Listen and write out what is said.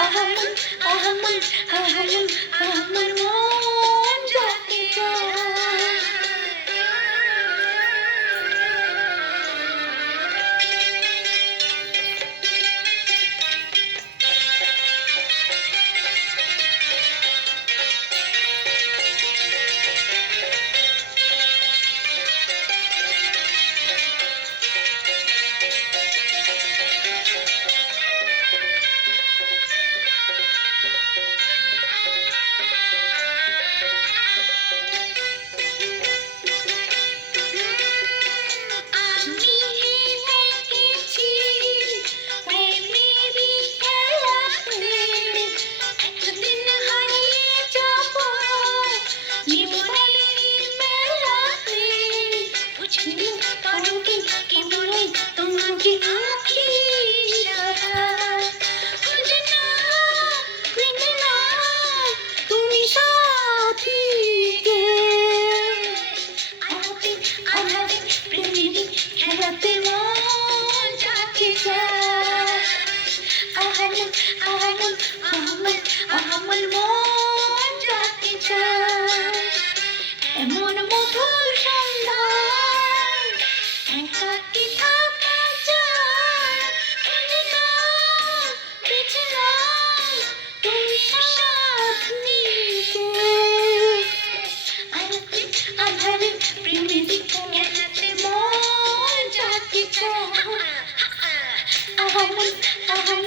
আহামন আহামন আহামন আমার মন যাকে চায়। এমন মধুর সন্ধ্যায় একাকী থাকা যায়, বেঁচে নাও তুমি সাথ নিতে। আলোতে আঁধারে প্রেমেরই খেলাতে মন যাকে চায়। আহামন আহামন